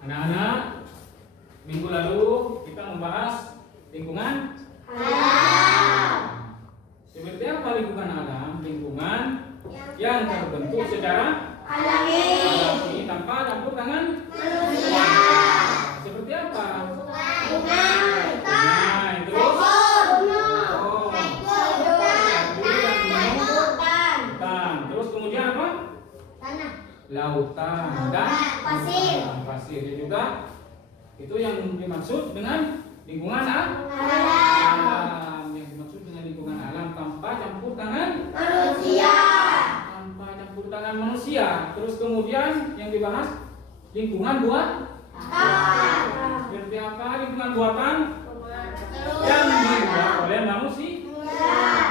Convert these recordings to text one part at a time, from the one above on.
Anak-anak, minggu lalu kita membahas lingkungan alam. Seperti apa lingkungan alam? Lingkungan yang terbentuk secara alami tanpa campur tangan Manusia. Seperti apa? Sungai, Terus gunung, hutan. Terus kemudian apa? tanah, Lautan dan pasir. pasir juga. Itu yang dimaksud dengan lingkungan alam. Yang dimaksud dengan lingkungan alam tanpa campur tangan Manusia. manusia. Terus kemudian yang dibahas lingkungan buatan. Seperti apa lingkungan buatan? Yang dibuat oleh manusia.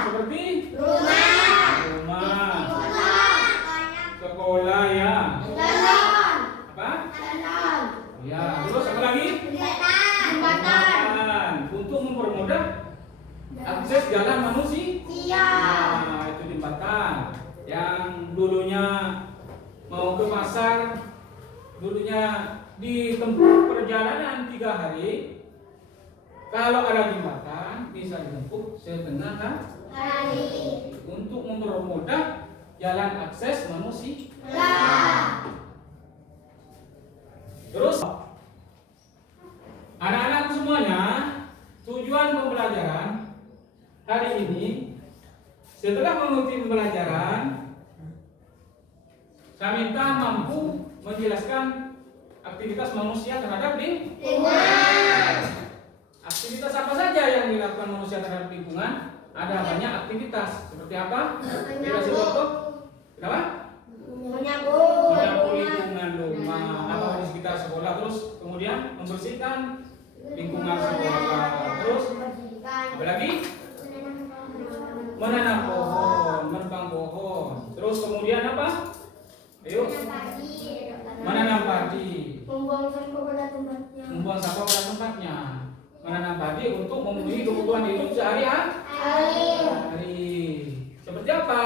Seperti rumah, sekolah ya. Apa? Ya, terus apa lagi? Jembatan untuk mempermudah akses jalan manusia. Nah, itu jembatan. Yang dulunya mau ke pasar, dulunya ditempuh perjalanan 3 hari. Kalau ada jembatan bisa ditempuh setengah hari untuk mempermudah jalan akses manusia. Terus anak-anak semuanya, tujuan pembelajaran hari ini setelah mengikuti pembelajaran, saya minta mampu menjelaskan aktivitas manusia terhadap lingkungan. Aktivitas apa saja yang dilakukan manusia terhadap lingkungan? Ada banyak aktivitas. Seperti apa? Dikasih contoh. Kenapa? Menyapu Lingkungan rumah atau di sekitar sekolah. Terus kemudian membersihkan lingkungan sekolah. Terus apa lagi? Menanam pohon, menebang pohon. Terus kemudian apa? Ayo, menanam padi. membuang sampah pada tempatnya. Membuang sampah pada tempatnya. Menanam padi untuk memenuhi kebutuhan hidup sehari-hari. Seperti apa?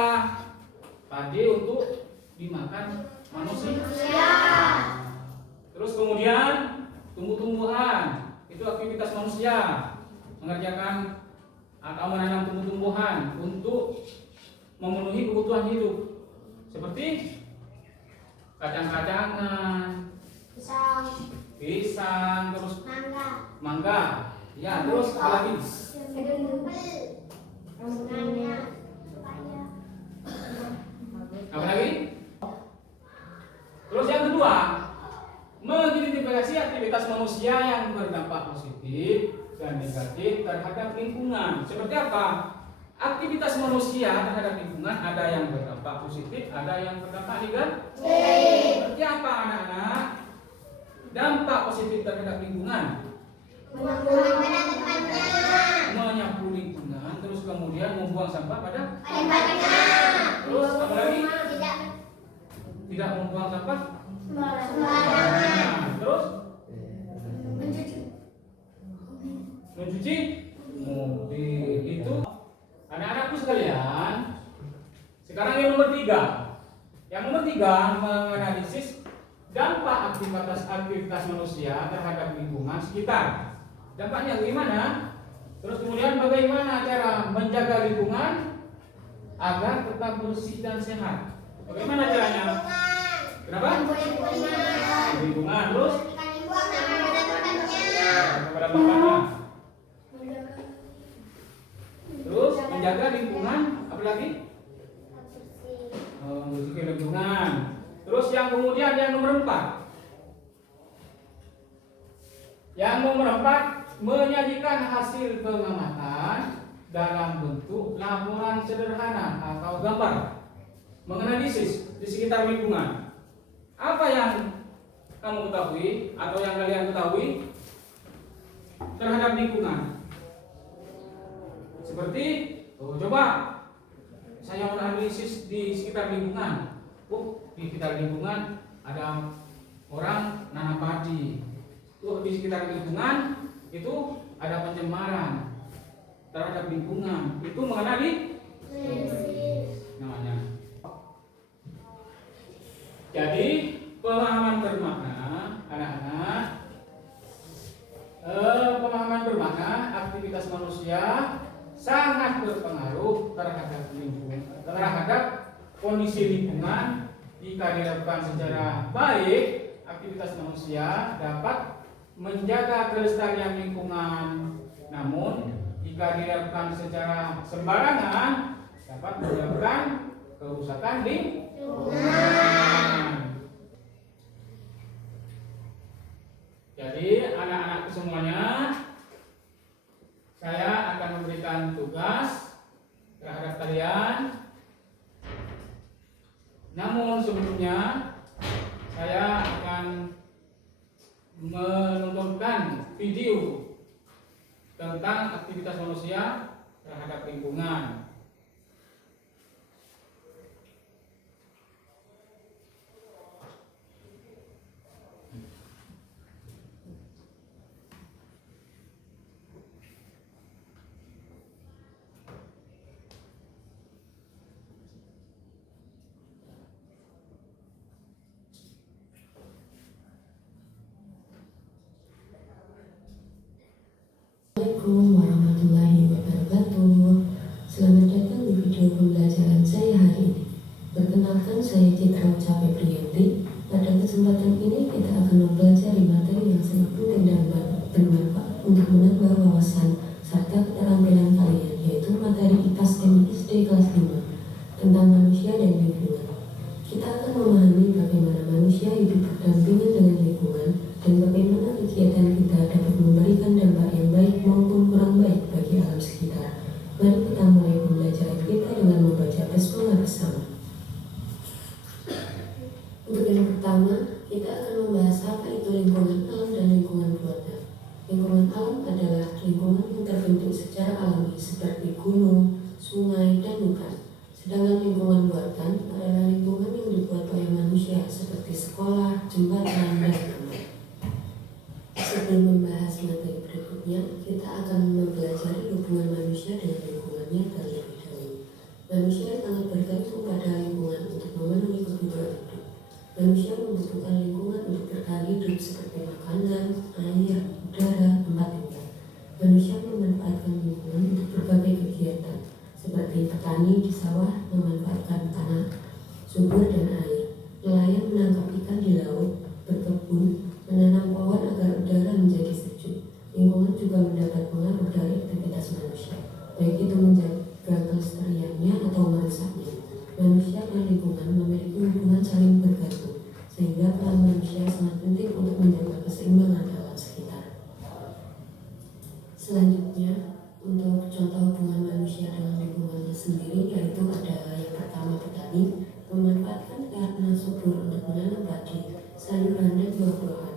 Padi untuk dimakan manusia. Terus kemudian tumbuh-tumbuhan, itu aktivitas manusia, mengerjakan atau menanam tumbuh-tumbuhan untuk memenuhi kebutuhan hidup. Seperti kacang-kacangan, pisang, terus mangga. Ya, terus apa lagi? Apa lagi? Terus yang kedua, mengidentifikasi aktivitas manusia yang berdampak positif dan negatif terhadap lingkungan. Seperti apa? Aktivitas manusia terhadap lingkungan ada yang berdampak positif, ada yang berdampak negatif. Seperti apa anak-anak? Dampak positif terhadap lingkungan, menyapu lingkungan, terus kemudian membuang sampah pada tempatnya. Terus apa lagi? Tidak membuang sampah sembarangan. Terus mencuci mobil. Itu anak-anakku sekalian. Sekarang yang nomor 3. Yang nomor 3 menganalisis dampak aktivitas manusia terhadap lingkungan sekitar. Dampaknya bagaimana? Terus kemudian bagaimana cara menjaga lingkungan agar tetap bersih dan sehat? Bagaimana caranya? Kenapa? Lingkungan. Terus kepada tempatnya. Terus menjaga lingkungan, apa lagi? Membersihkan lingkungan. Terus yang kemudian yang nomor 4. Yang nomor 4, menyajikan hasil pengamatan dalam bentuk laporan sederhana atau gambar menganalisis di sekitar lingkungan. Apa yang kamu ketahui atau yang kalian ketahui terhadap lingkungan? Seperti, coba saya menganalisis di sekitar lingkungan. Di sekitar lingkungan ada orang nanam padi. Di sekitar lingkungan itu ada pencemaran terhadap lingkungan. Itu mengenai namanya. Jadi pemahaman bermakna anak-anak manusia sangat berpengaruh terhadap lingkungan, terhadap kondisi lingkungan. Jika dilakukan secara baik, aktivitas manusia dapat menjaga kelestarian lingkungan. Namun, jika dilakukan secara sembarangan, dapat menyebabkan kerusakan lingkungan. Jadi, anak-anakku semuanya, saya akan memberikan tugas terhadap kalian. Namun sebelumnya saya akan menontonkan video tentang aktivitas manusia terhadap lingkungan. Assalamualaikum warahmatullahi wabarakatuh. Selamat datang di video pembelajaran saya hari ini. Perkenalkan, saya Citra Ucape Priyanti. Pada kesempatan ini kita akan mempelajari materi yang sangat penting dan bermanfaat untuk menambah wawasan serta keterampilan kalian, yaitu materi IPAS MISD kelas 5 tentang manusia dan lingkungan. Kita akan memahami bagaimana manusia hidup berdampingan dengan lingkungan dan bagaimana kegiatan kita dapat memberikan dampak yang baik maupun kurang baik bagi alam sekitar. Mari kita mulai pembelajaran kita dengan membaca basmalah bersama. Untuk yang pertama, kita akan membahas apa itu lingkungan alam dan lingkungan buatan. Lingkungan alam adalah lingkungan yang terbentuk secara alami seperti gunung, sungai, dan hutan. Sedangkan lingkungan buatan adalah lingkungan yang dibuat oleh manusia seperti sekolah, jembatan, dan taman. Sebelum membahas materi berikutnya, kita akan mempelajari hubungan manusia dengan lingkungannya terlebih dahulu. Manusia sangat bergantung pada lingkungan untuk memenuhi kebutuhan hidup. Manusia membutuhkan lingkungan untuk bertahan hidup seperti makanan, air, udara, tempat tinggal. Manusia memanfaatkan lingkungan untuk berbagai kegiatan, seperti petani di sawah memanfaatkan tanah, subur dan air, nelayan menangkap ikan di laut, berkebun, menanam pohon agar udara menjadi sejuk. Lingkungan juga mendapat pengaruh dari aktivitas manusia, baik itu menjaga kelestariannya atau merusaknya. Manusia dan lingkungan memiliki hubungan saling bergantung, sehingga peran manusia sangat penting untuk menjaga keseimbangan alam sekitar. Selanjutnya, untuk contoh hubungan manusia dengan lingkungannya sendiri, yaitu ada yang pertama petani memanfaatkan tanah subur untuk menanam padi, sayuran, dan buah-buahan,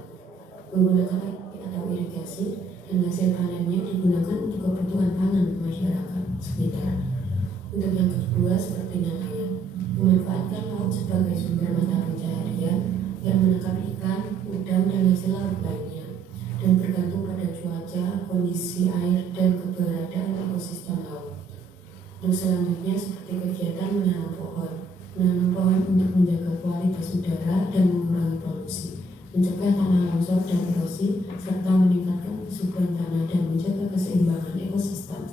menggunakan air atau irigasi, dan hasil panennya digunakan untuk kebutuhan pangan masyarakat sekitar. Untuk yang kedua, seperti nelayan memanfaatkan laut sebagai sumber mata pencaharian yang menangkap ikan, udang, dan hasil laut lainnya, dan bergantung pada cuaca, kondisi air, dan keberadaan ekosistem laut. Untuk selanjutnya, seperti kegiatan menanam pohon untuk menjaga kualitas udara dan mengurangi polusi, mencegah tanah longsor dan erosi, serta meningkatkan kesuburan tanah dan menjaga keseimbangan ekosistem.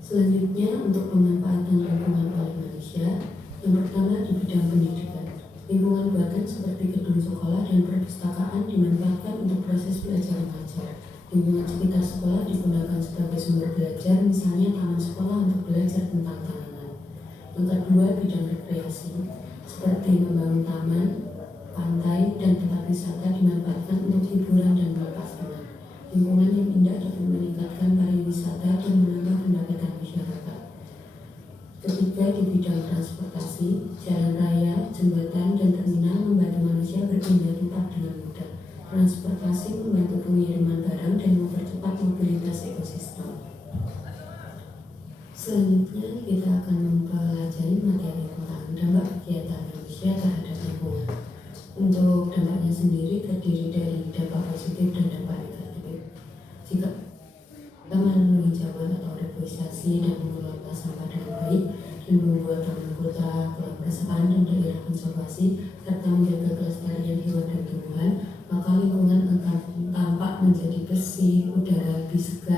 Selanjutnya, untuk pemanfaatan lingkungan oleh manusia, yang pertama di bidang pendidikan. Lingkungan buatan seperti gedung sekolah dan perpustakaan dimanfaatkan untuk proses belajar mengajar. Lingkungan sekitar sekolah digunakan sebagai sumber belajar, misalnya taman sekolah untuk belajar tentang tanaman. Yang kedua, bidang rekreasi, seperti membangun taman, pantai, dan tempat wisata dimanfaatkan untuk hiburan dan melepas penat. Lingkungan yang indah dapat meningkatkan pariwisata dan menambah pendapatan masyarakat. Ketiga, di bidang transportasi, jalan raya, jembatan, dan terminal membantu manusia berpindah tempat dengan mudah. Transportasi membantu pengiriman barang dan mempercepat mobilitas ekosistem. Selanjutnya, kita akan mempelajari materi tentang dampak kegiatan manusia terhadap lingkungan. Untuk dampaknya sendiri terdiri dari dampak positif dan dampak negatif. Jika kita menghijaukan atau reboisasi dan mengelola sampah dengan baik, dan membuat taman kota, kolam resapan, dan daerah konservasi, serta menjaga kelestarian hewan dan tumbuhan, maka lingkungan akan tampak menjadi bersih, udara lebih segar,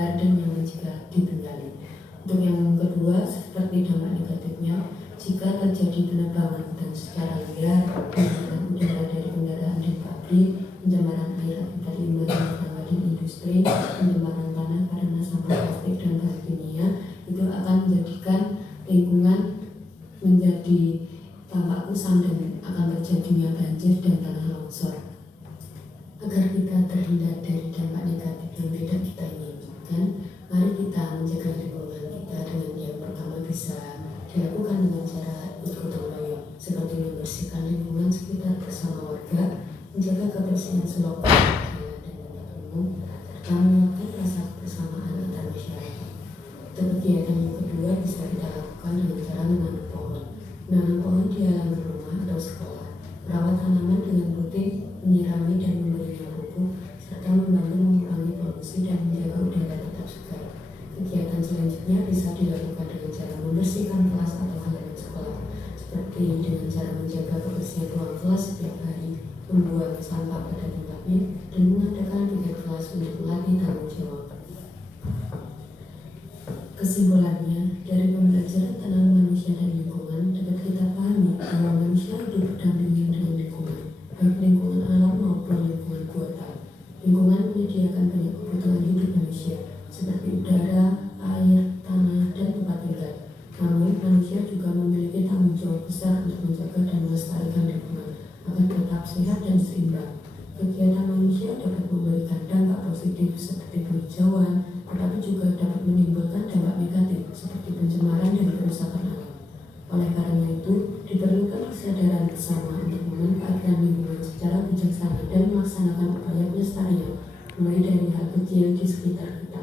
Untuk yang kedua, seperti dampak negatifnya, jika terjadi penebangan hutan secara liar, pencemaran udara dari kendaraan dan pabrik, pencemaran air akibat limbah rumah tangga dan industri, pencemaran tanah karena sampah plastik dan bahan kimia, itu akan menjadikan lingkungan menjadi tampak kusam dan akan terjadinya banjir dan tanah longsor. Agar kita terhindar dari dampak negatif yang tidak kita inginkan, mari kita menjaga lingkungan kita dengan yang pertama bisa dilakukan dengan cara gotong royong, seperti membersihkan lingkungan sekitar bersama warga, menjaga kebersihan selokan, jalan dan tempat umum, serta menguatkan rasa kebersamaan antar masyarakat. Untuk kegiatan yang kedua bisa kita lakukan dengan cara menanam pohon. Menanam pohon di halaman rumah atau sekolah, merawat tanaman dengan rutin, menyirami dan memberinya pupuk, serta membantu mengurangi polusi dan menjaga udara tetap segar. Kegiatan selanjutnya bisa dilakukan dengan cara membersihkan kelas atau halaman sekolah, seperti dengan cara menjaga kebersihan ruang kelas setiap hari, membuang sampah pada tempatnya, dan mengadakan piket kelas untuk melatih tanggung jawab. Kesimpulannya, dari pembelajaran tentang manusia dan lingkungan dapat kita pahami bahwa manusia hidup berdampingan dengan lingkungan, baik lingkungan alam maupun lingkungan buatan. Lingkungan menyediakan banyak kebutuhan hidup manusia, seperti udara, air, tanah, dan tempat tinggal. Namun, manusia juga memiliki tanggung jawab besar untuk menjaga dan melestarikan lingkungan agar tetap sehat dan seimbang. Kegiatan manusia dapat memberikan dampak positif seperti penghijauan, tetapi juga dapat menimbulkan dampak negatif seperti pencemaran dan kerusakan alam. Oleh karena itu, diperlukan kesadaran bersama untuk memanfaatkan lingkungan secara bijaksana dan melaksanakan upaya pelestarian, mulai dari hal kecil di sekitar kita.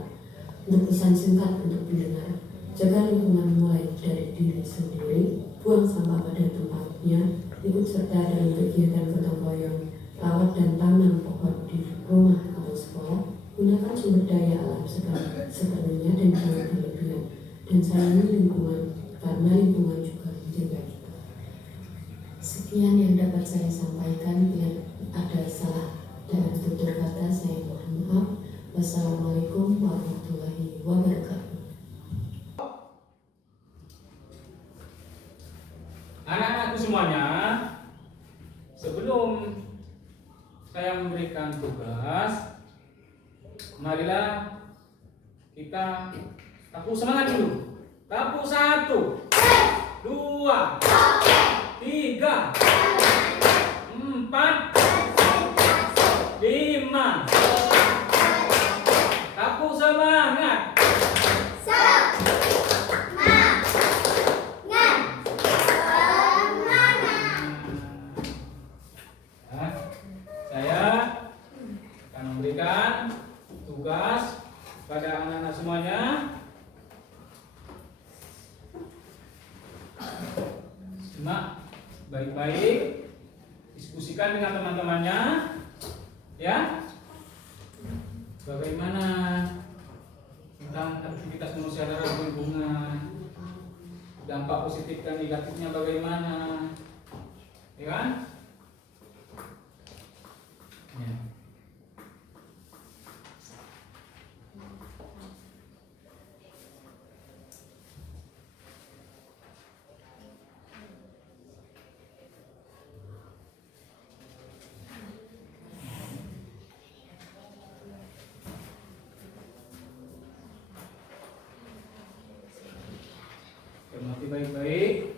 Untuk pesan singkat untuk pendengar, jaga lingkungan mulai dari diri sendiri, buang sampah pada tempatnya, ikut serta dalam kegiatan gotong royong, rawat dan tanam pohon di rumah atau sekolah, gunakan sumber daya alam sepenuhnya dan jangan berlebihan, dan sayangi lingkungan karena lingkungan juga menjaga kita. Sekian yang dapat saya sampaikan, bila ada salah dalam tutur kata saya mohon maaf. Wassalamualaikum warahmatullahi wabarakatuh. Anak-anakku semuanya, sebelum saya memberikan tugas, marilah kita tapu semangat dulu. Tapu 1, 2, 3, 4, 5. Tapu semangat. Saya akan memberikan tugas pada anak-anak semuanya. Simak baik-baik, diskusikan dengan teman-temannya, ya. Bagaimana tentang aktivitas manusia terhadap lingkungan, dampak positif dan negatifnya bagaimana, ya kan? Ya. Cermati baik-baik.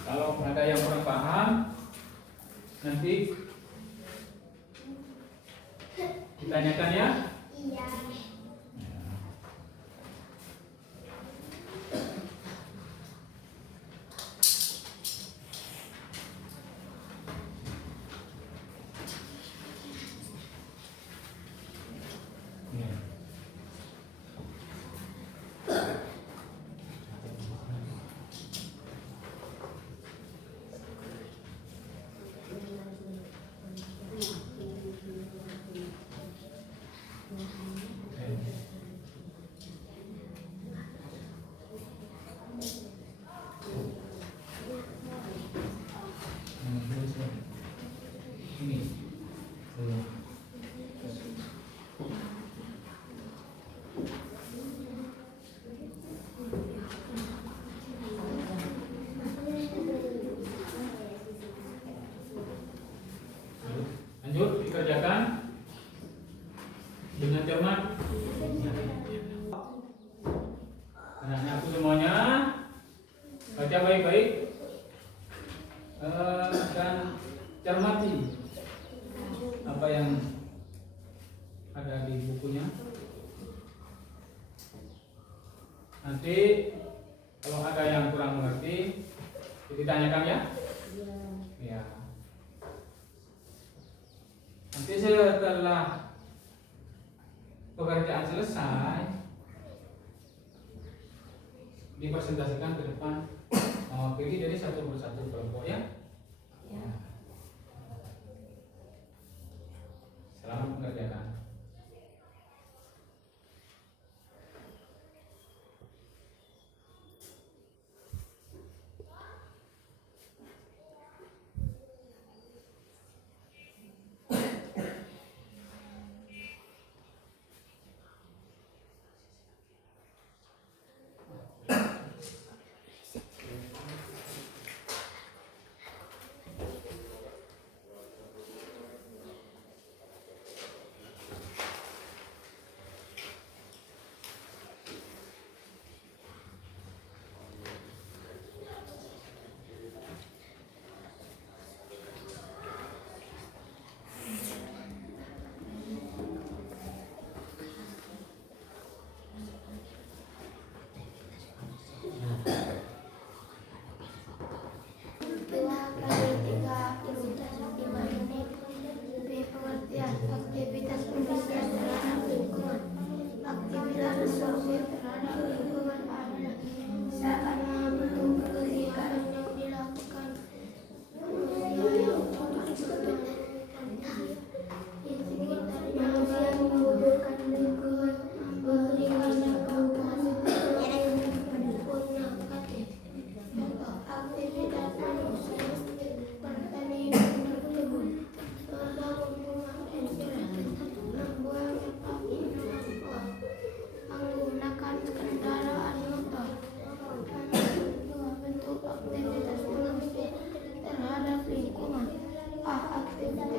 Kalau ada yang kurang paham, nanti ditanyakan ya. Iya. Lanjut dikerjakan dengan cermat. Anak-anakku semuanya baca baik-baik dan cermati apa yang ada di bukunya. Nanti kalau ada yang kurang mengerti ditanyakan ya. Ya. Nanti setelah pekerjaan selesai dipresentasikan ke depan, mewakili dari satu persatu kelompok ya. Selamat mengerjakan. Aktivitas pembersihan terhadap lingkungan. Aktivitas sosial terhadap lingkungan adalah saat membentuk pekerjaan yang dilakukan manusia untuk manusia menggunakan lingkungan, memberikan dampak positif menggunakan contoh aktivitas manusia pertanian berkebun, menggunakan kendaraan motor. Bentuk aktivitas manusia terhadap lingkungan. Aktivitas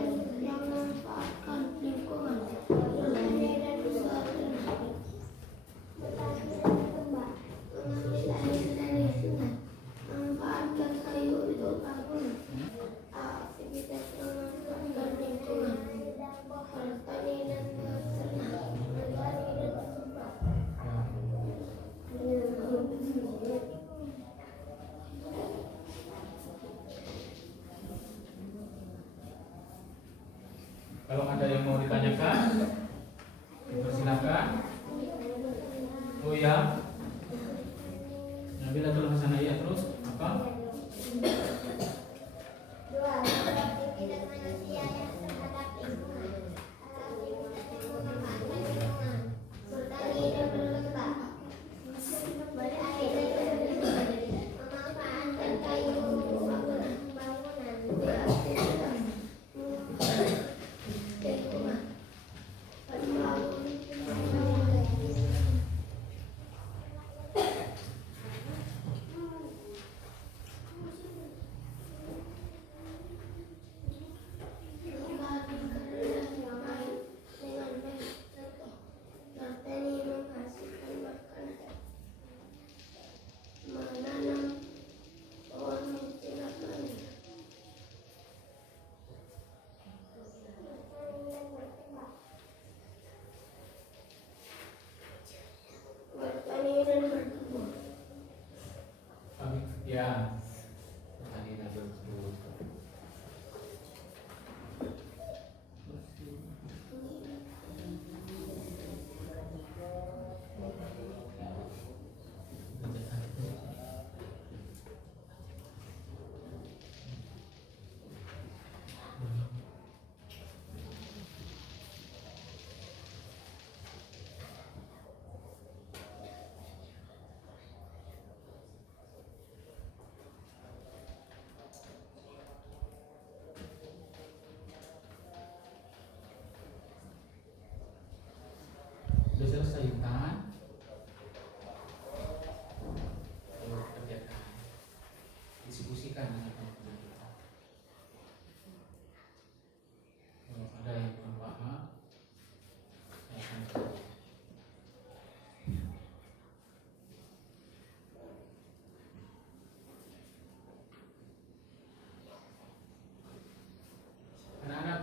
yang memanfaatkan lingkungan, petani dan usaha ternak, mengambil air dari sungai, memanfaatkan kayu untuk bangunan. Aktivitas yang memanfaatkan lingkungan, petani dan peternak, petani dan peternak. Kalau ada yang mau ditanyakan, dipersilakan. Oh ya, Nabila terus sana ya terus apa? Aktivitas manusia yang terhadap lingkungan. Aktivitas yang memanfaatkan lingkungan, bertani dan berkebun, berair dan memanfaatkan kayu untuk bangunan. Beraktivitas lingkungan.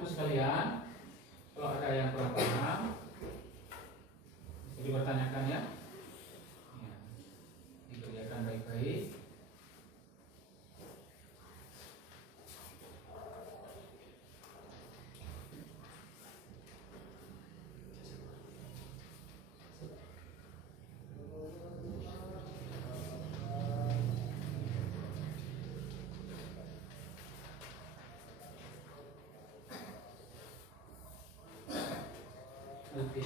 sekalian, kalau ada yang kurang paham, bisa dipertanyakan ya. Ya, dikerjakan baik-baik. Oke.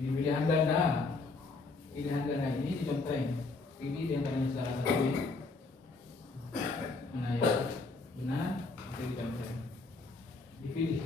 Ini pilihan ganda. Pilihan ganda ini dicontreng. Pilih di antaranya salah satu. Mana yang benar? Itu dicontreng. Dipilih.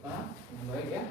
Dengan baik ya.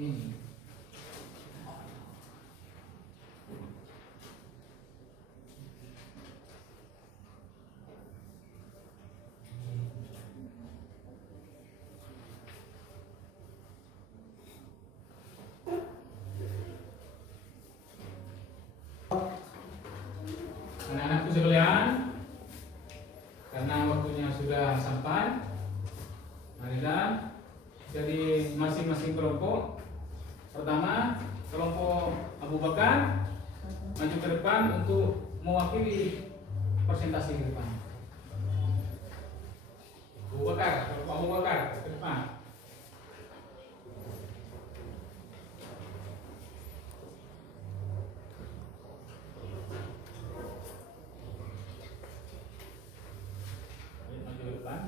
ini. Anak-anakku sekalian, karena waktunya sudah sampai, marilah jadi masing-masing kelompok. Pertama, kelompok Abu Bakar maju ke depan untuk mewakili presentasi ke depan. Abu Bakar, kelompok Abu Bakar ke depan. Maju ke depan.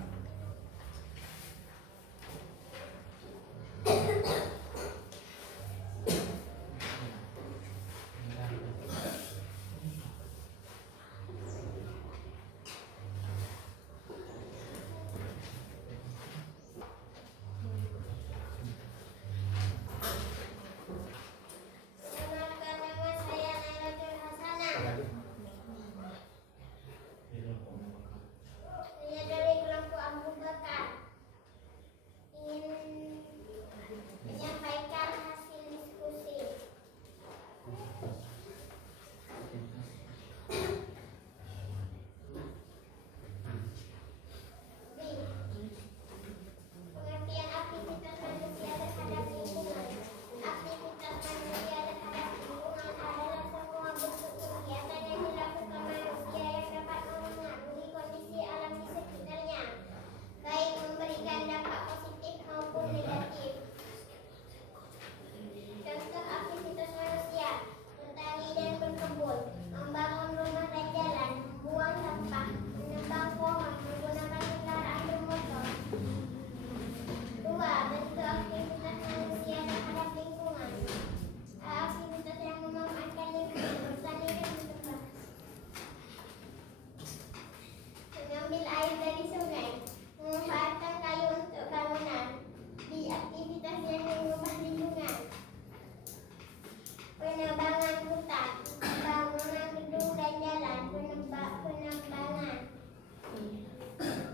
Perkenalkan, nama saya Nailatul Hasanah. Saya dari kelompok Abu Bakar. Ingin menyampaikan hasil diskusi. B. Pengertian aktivitas manusia terhadap lingkungan. Aktivitas manusia terhadap lingkungan adalah semua bentuk kegiatan yang dilakukan manusia yang dapat mempengaruhi kondisi alam di sekitarnya, baik memberikan dampak positif maupun negatif. Contoh aktivitas manusia: bertani dan berkebun, membangun rumah dan jalan, membuang sampah, menebang pohon, menggunakan kendaraan bermotor. 2. Bentuk aktivitas manusia terhadap lingkungan. Aktivitas yang memanfaatkan lingkungan, bertani dan berkebun, mengambil air dari sungai, memanfaatkan kayu untuk bangunan. B. Aktivitas yang mengubah lingkungan. Penebangan hutan, pembangunan gedung dan jalan, penambangan.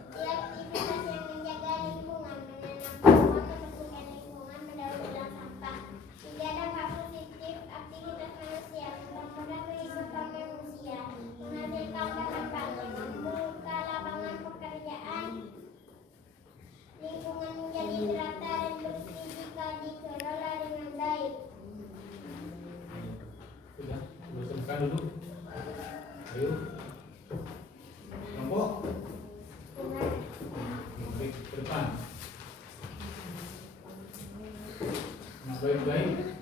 C. Aktivitas yang menjaga lingkungan, menanam pohon, membersihkan lingkungan, mendaur ulang sampah. 3. Dampak positif aktivitas manusia: mempermudah kehidupan manusia, menghasilkan bahan pangan, membuka lapangan pekerjaan, lingkungan menjadi terata dan bersih jika dikelola dengan baik. Sudah, bersihkan dulu. Ayo. Kelompok baik, ke depan. Baik-baik.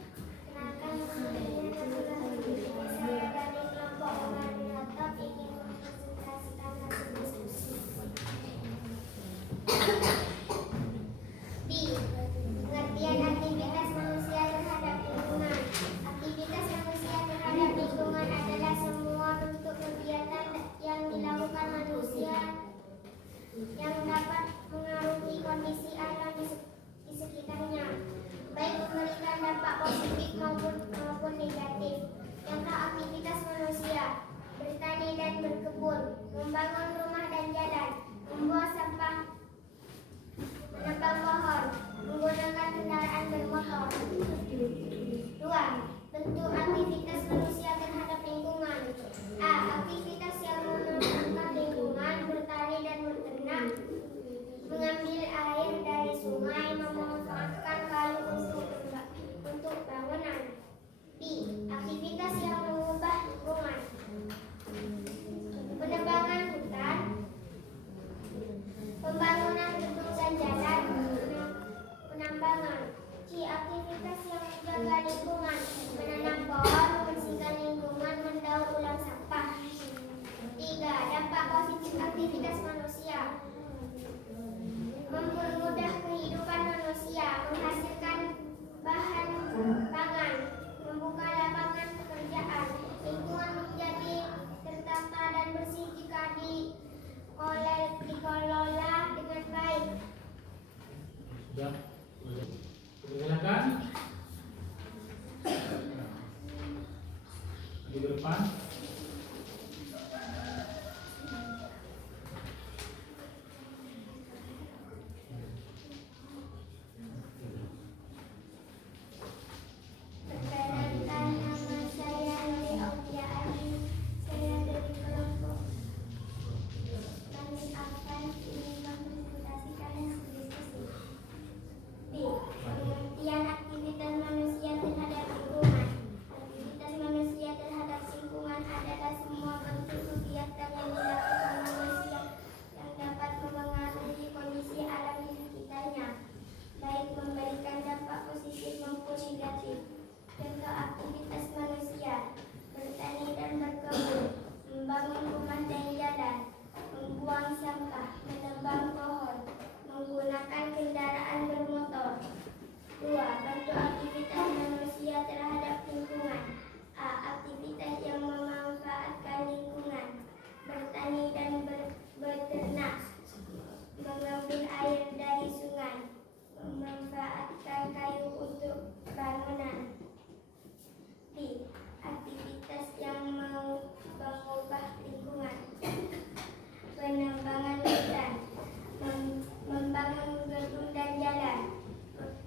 Kenalkan, nama saya dari kelompok koordinator ingin mempresentasikan hasil diskusi. B. Pengertian aktivitas manusia terhadap lingkungan. Aktivitas manusia terhadap lingkungan adalah semua bentuk kegiatan yang dilakukan manusia yang dapat mengaruhi kondisi alam di sekitarnya, baik memberikan dampak positif maupun negatif. Contoh aktivitas manusia: bertani dan berkebun, membangun rumah dan jalan, membuang sampah, menebang pohon, menggunakan kendaraan bermotor. 2. Bentuk aktivitas manusia terhadap lingkungan. A. Aktivitas yang merugikan lingkungan, bertani dan beternak, mengambil air dari sungai, memanfaatkan kayu untuk bangunan. B. Aktivitas yang mengubah lingkungan. Penebangan hutan, pembangunan gedung dan jalan, penambangan. C. Aktivitas yang menjaga lingkungan, menanam pohon, membersihkan lingkungan, mendaur ulang sampah. 3. Dampak positif aktivitas manusia: mempermudah kehidupan manusia, menghasilkan bahan pangan, membuka lapangan pekerjaan, lingkungan menjadi tertata dan bersih jika dikelola dengan baik. Sudah. Silakan. sampah, menebang pohon, menggunakan kendaraan bermotor. 2. Bentuk aktivitas manusia terhadap lingkungan. A. Aktivitas yang memanfaatkan lingkungan, bertani dan beternak, mengambil air dari sungai, memanfaatkan kayu untuk bangunan. B. Aktivitas yang mengubah lingkungan, penebangan hutan, membangun gedung dan jalan,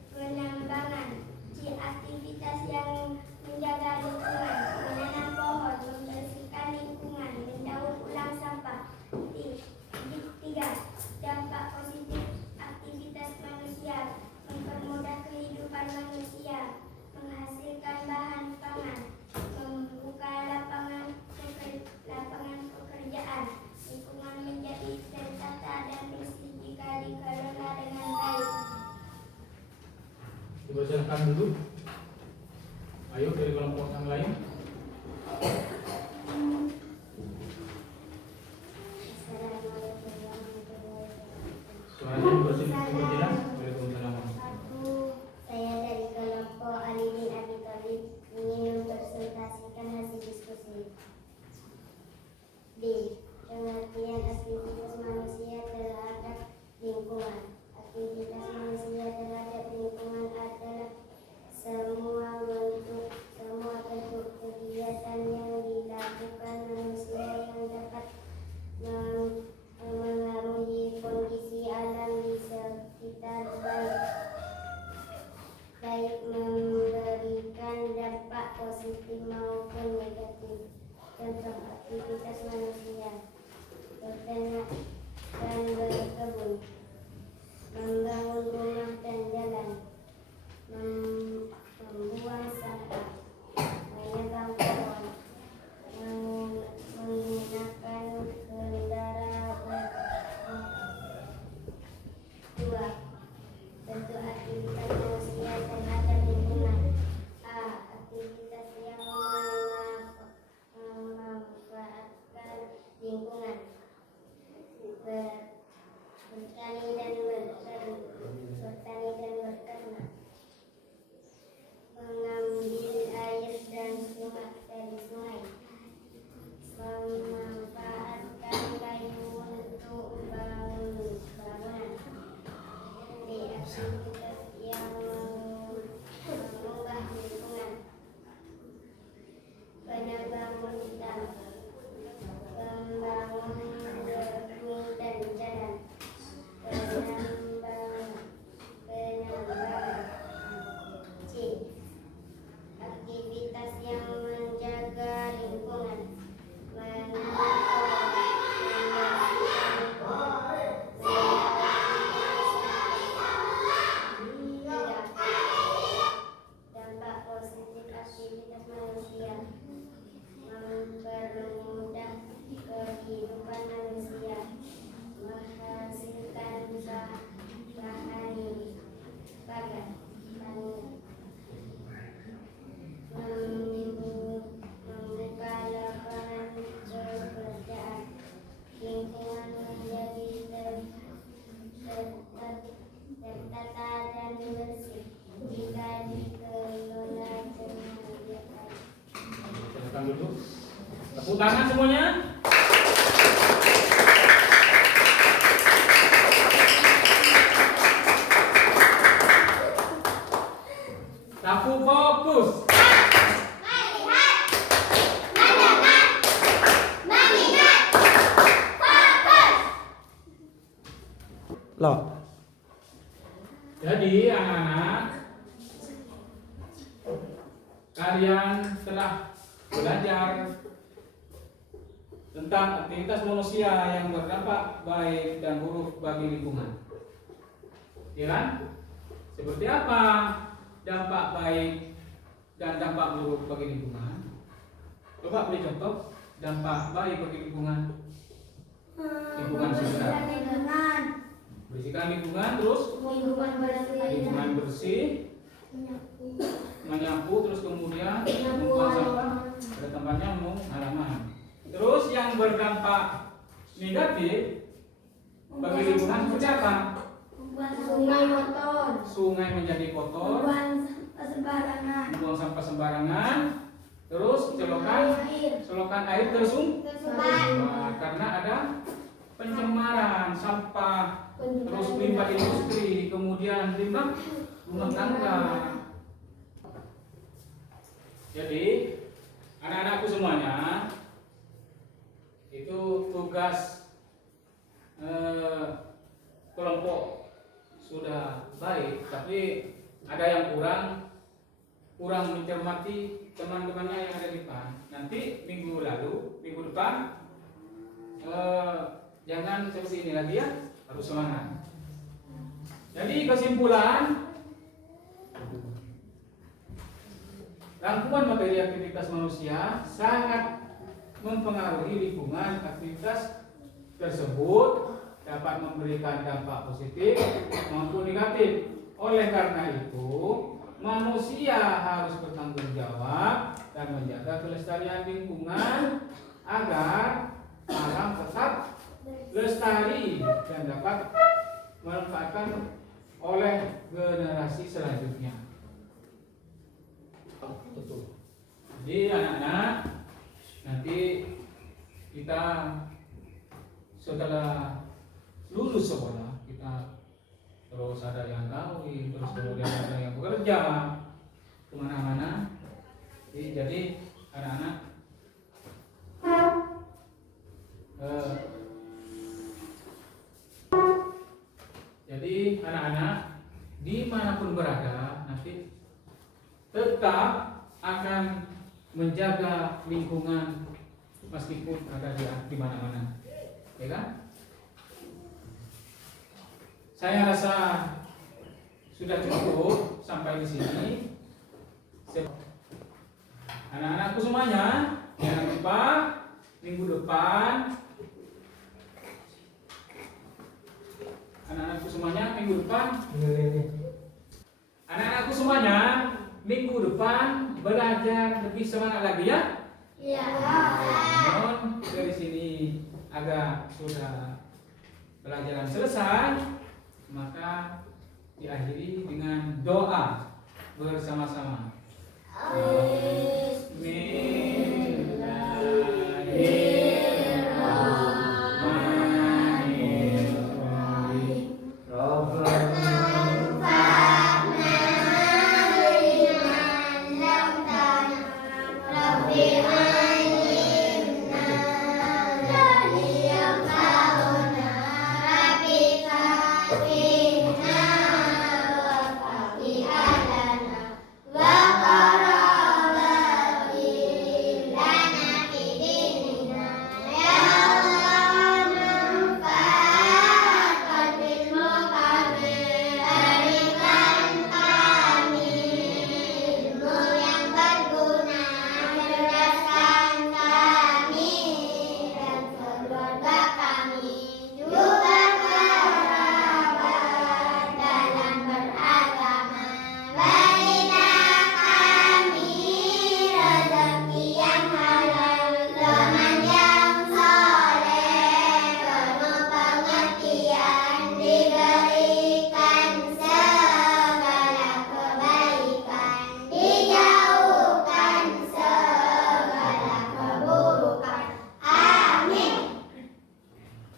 penambangan. C. Aktivitas yang menjaga lingkungan, menanam pohon, membersihkan lingkungan, mendaur ulang sampah. 3. Dampak positif aktivitas manusia, mempermudah kehidupan manusia, menghasilkan bahan pangan, membuka lapangan pekerjaan, lingkungan menjadi tertata dan bersih jika dikelola dengan baik. Dibacakan dulu. Ayo dari kelompok yang lain. Suaranya diperjelas. Waalaikumsalam. Saya dari kelompok Ali bin Abi Thalib ingin mempresentasikan hasil diskusi. B. Pengertian aktivitas manusia terhadap lingkungan. Aktivitas manusia terhadap lingkungan adalah semua bentuk kegiatan yang dilakukan manusia yang dapat mengaruhi kondisi alam di sekitar, baik memberikan dampak positif maupun negatif. Contoh aktivitas manusia: berternak dan berkebun, membangun rumah dan jalan, membuang sampah, menebang pohon, menggunakan kendaraan. 2. Bentuk aktivitas manusia terhadap lingkungan. A. Aktivitas yang memanfaatkan lingkungan, bertani dan beternak, mengambil air dan dari sungai, memanfaatkan kayu untuk bangunan. B. Aktivitas yang mengubah lingkungan, penebang hutan, membangun gedung dan jalan, penambangan. C. Aktivitas yang menjaga lingkungan, menanam pohon, membersihkan lingkungan, dampak positif aktivitas manusia, mempermudah kehidupan manusia, menghasilkan bahan pangan, membuka lapangan pekerjaan, lingkungan menjadi tertata dan bersih jika dikelola dengan baik. Silakan duduk. Tepuk tangan semuanya. Sapu fokus. Melihat, mendengar, mengingat, fokus. Loh, Jadi anak-anak, kalian telah belajar tentang aktivitas manusia yang berdampak baik dan buruk bagi lingkungan. Ya kan? Seperti apa dampak baik dan dampak buruk bagi lingkungan? Coba beri contoh dampak baik bagi lingkungan. Lingkungan sekitar. Bersihkan lingkungan, terus lingkungan bersih, menyapu, terus kemudian membuang sampah pada tempatnya, halaman. Terus yang berdampak negatif Bagi lingkungan seperti apa? Sungai kotor. Sungai menjadi kotor, Sembarangan. buang sampah sembarangan, terus selokan air tersumbat karena ada pencemaran sampah, terus limbah industri, kemudian limbah rumah tangga. Jadi anak-anakku semuanya itu tugas kelompok sudah baik, tapi ada yang kurang mencermati teman-temannya yang ada di depan. Nanti minggu depan jangan seperti ini lagi ya, harus semangat. Jadi kesimpulan, rangkuman materi aktivitas manusia sangat mempengaruhi lingkungan. Aktivitas tersebut dapat memberikan dampak positif maupun negatif. Oleh karena itu, manusia harus bertanggung jawab dan menjaga kelestarian lingkungan agar alam tetap lestari dan dapat dimanfaatkan oleh generasi selanjutnya. Betul. Jadi anak-anak, nanti kita setelah lulus sekolah, kita terus ada yang kawin, terus kemudian ada yang bekerja kemana-mana. Jadi anak-anak dimanapun berada nanti tetap akan menjaga lingkungan meskipun ada di mana-mana, ya kan? Saya rasa sudah cukup sampai di sini. Anak-anakku semuanya, jangan lupa minggu depan. Anak-anakku semuanya minggu depan belajar lebih semangat lagi ya. Iya. Namun dari sini agak sudah pelajaran selesai, maka diakhiri dengan doa bersama-sama.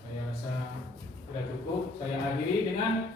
Saya rasa sudah cukup. Saya akhiri dengan